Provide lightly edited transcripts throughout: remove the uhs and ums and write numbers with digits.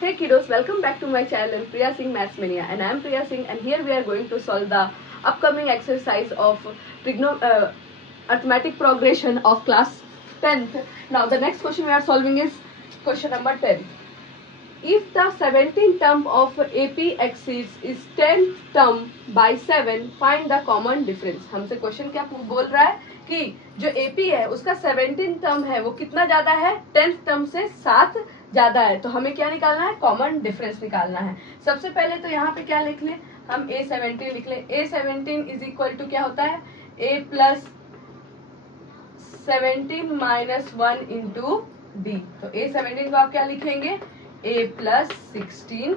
Hey kiddos, welcome back to my channel Priya Singh Maths Mania, and I am Priya Singh, and here we are going to solve the upcoming exercise of arithmetic progression of class 10th. Now the next question we are solving is question number 10. If the 17th term of AP exceeds its 10th term by 7, find the common difference. हमसे question क्या बोल रहा है कि जो AP है उसका 17th term है वो कितना ज्यादा है, 10th टर्म से 7 ज्यादा है, तो हमें क्या निकालना है, कॉमन डिफरेंस निकालना है। सबसे पहले तो यहाँ पे क्या लिख ले, हम A17 लिख ले। A17 इज इक्वल टू क्या होता है, A plus 17 minus 1 into D. तो A17 को आप क्या लिखेंगे, A प्लस 16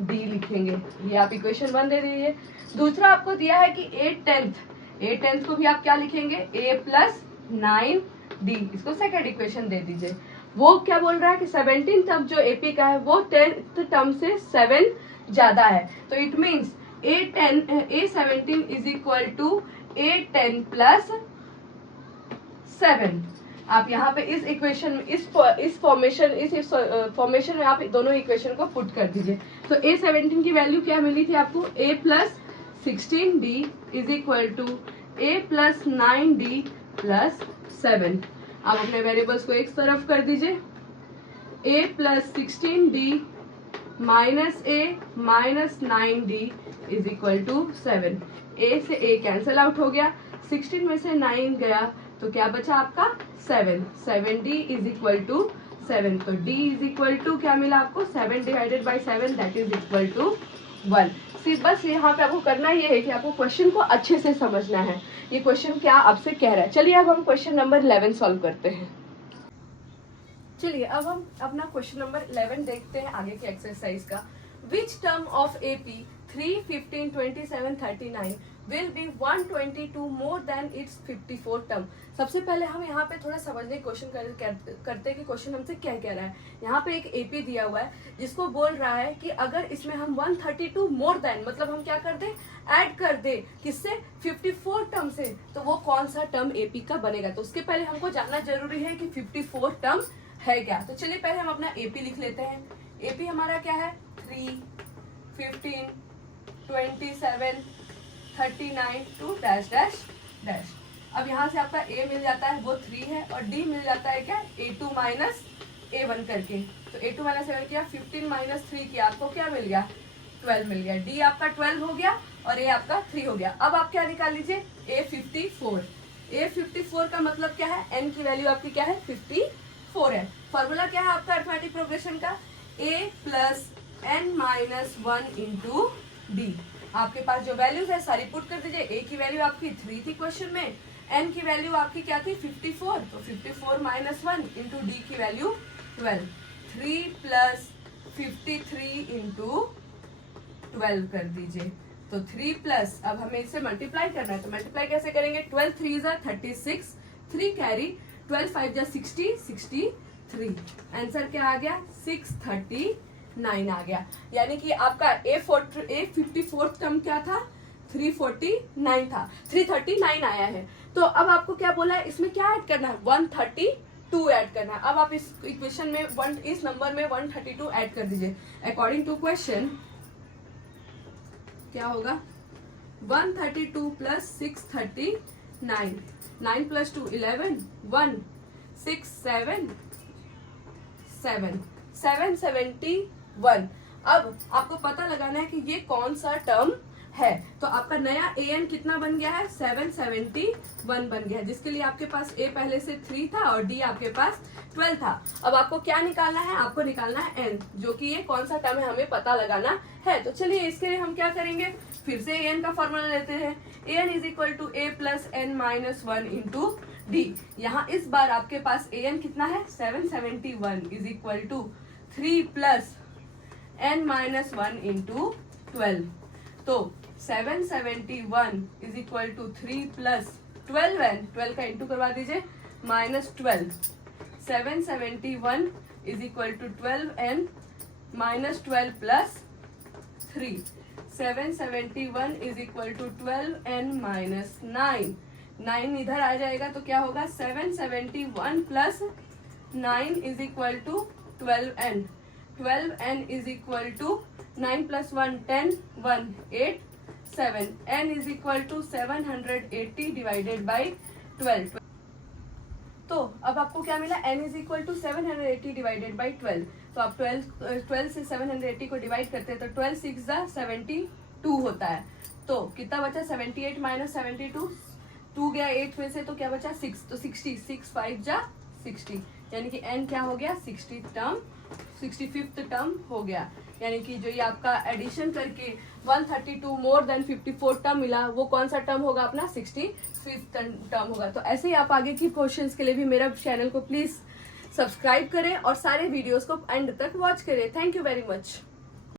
डी लिखेंगे। ये आप इक्वेशन 1 दे दीजिए। दूसरा आपको दिया है कि A टेंथ को भी आप क्या लिखेंगे, A प्लस 9 डी। इसको सेकेंड इक्वेशन दे दीजिए। वो क्या बोल रहा है कि 17 टर्म जो AP का है वो 10th टर्म से 7 ज्यादा है, तो it means A17 is equal to A10 plus 7। आप यहाँ पे इस इक्वेशन में इस फॉर्मेशन में आप दोनों इक्वेशन को पुट कर दीजिए। तो A17 की वैल्यू क्या मिली थी आपको, A plus 16D is equal to A plus 9D plus 7। आप अपने वेरिएबल्स को एक तरफ कर दीजिए। A plus 16D minus A minus 9D is equal to 7। A से A कैंसिल आउट हो गया, 16 में से 9 गया तो क्या बचा आपका 7। 7D is equal to 7। तो D इज इक्वल टू क्या मिला आपको, 7 divided by 7 that is equal to 1। सिर्फ बस यहाँ पे आपको करना ये है कि आपको क्वेश्चन को अच्छे से समझना है, ये क्वेश्चन क्या आपसे कह रहा है। चलिए अब हम क्वेश्चन नंबर 11 सॉल्व करते हैं। चलिए अब हम अपना क्वेश्चन नंबर 11 देखते हैं आगे की एक्सरसाइज का। Which term of AP 3, 15, 27, 39 will be 122 more than its 54 term. सबसे पहले हम यहाँ पे थोड़ा समझने की कोशिश करते हैं कि क्वेश्चन हमसे क्या कह रहा है। यहाँ पे एक AP दिया हुआ है जिसको बोल रहा है कि अगर इसमें हम 132 मोर देन, मतलब हम क्या कर दे, ऐड कर दे किससे, 54 टर्म से, तो वो कौन सा टर्म AP का बनेगा। तो उसके पहले हमको जानना जरूरी है कि 54 टर्म है क्या। तो चलिए पहले हम अपना AP लिख लेते हैं। AP हमारा क्या है, 3, 15, 27, 39 टू डैश डैश डैश। अब यहाँ से आपका A मिल जाता है वो 3 है, और D मिल जाता है क्या, A2 माइनस A1 करके। तो A2 माइनस A1 किया, 15 माइनस 3 किया, आपको क्या मिल गया, 12 मिल गया। D आपका 12 हो गया और A आपका 3 हो गया। अब आप क्या निकाल लीजिए, A54। A54 का मतलब क्या है, N की वैल्यू आपकी क्या है, 54 है। फॉर्मूला क्या है आपका अरिथमेटिक प्रोग्रेशन का, A plus N minus 1 into D. आपके पास जो वैल्यूज है सारी पुट कर दीजिए। A की वैल्यू आपकी 3 थी क्वेश्चन में, N की वैल्यू आपकी क्या थी, 54, तो 54 माइनस 1 इंटू डी की वैल्यू 12। 3 प्लस 53 इंटू 12 कर दीजिए। तो 3 प्लस, अब हमें इसे मल्टीप्लाई करना है, तो मल्टीप्लाई कैसे करेंगे, 12 3 जा 36, 3 कैरी, 12 5 जा 60, 63। आंसर क्या आ गया, 639 आ गया। यानी कि आपका A54 टर्म क्या था, 349 था, 339 आया है। तो अब आपको क्या बोला है, इसमें क्या ऐड करना है, 132 ऐड करना है। अब आप इस इक्वेशन में इस नंबर में 132 ऐड कर दीजिए। अकॉर्डिंग टू क्वेश्चन क्या होगा, 132 प्लस 639, 9 प्लस 2 11, 1 6 7 7 771। अब आपको पता लगाना है कि ये कौन सा टर्म है। तो आपका नया AN कितना बन गया है, 771 बन गया है, जिसके लिए आपके पास A पहले से 3 था और D आपके पास 12 था। अब आपको क्या निकालना है, आपको निकालना है N, जो कि ये कौन सा टर्म है हमें पता लगाना है। तो चलिए इसके लिए हम क्या करेंगे, फिर से AN का फॉर्मूला लेते हैं। AN is equal to A plus N minus 1 into D। यहाँ इस बार आपके पास AN कितना है, 771 is equal to 3 plus N minus 1 into 12। तो 771 is equal to 3 plus 12N, 12 का इंटू करवा दीजिए, minus 12। 771 is equal to 12N minus 12 plus 3। 771 is equal to 12N minus 9। 9 इधर आ जाएगा तो क्या होगा, 771 plus 9 is equal to 12N। 12 n is equal to 9 plus 1 10 1 8 7 n is equal to 780 divided by 12. तो अब आपको क्या मिला, n is equal to 780 divided by 12. तो आप 12 से 780 को डिवाइड करते हैं तो 12 6 जा 72 होता है. तो कितना बचा, 78 माइनस 72, 2 गया 8 में से तो क्या बचा 6, तो 60, 6 5 जा 60, यानी कि n क्या हो गया 65th टर्म हो गया. यानी कि जो ये आपका एडिशन करके 132 मोर देन 54 टर्म मिला, वो कौन सा टर्म होगा अपना 65th टर्म होगा. तो ऐसे ही आप आगे की क्वेश्चंस के लिए भी मेरा चैनल को प्लीज सब्सक्राइब करें और सारे वीडियोस को एंड तक वॉच करें. Thank you very much.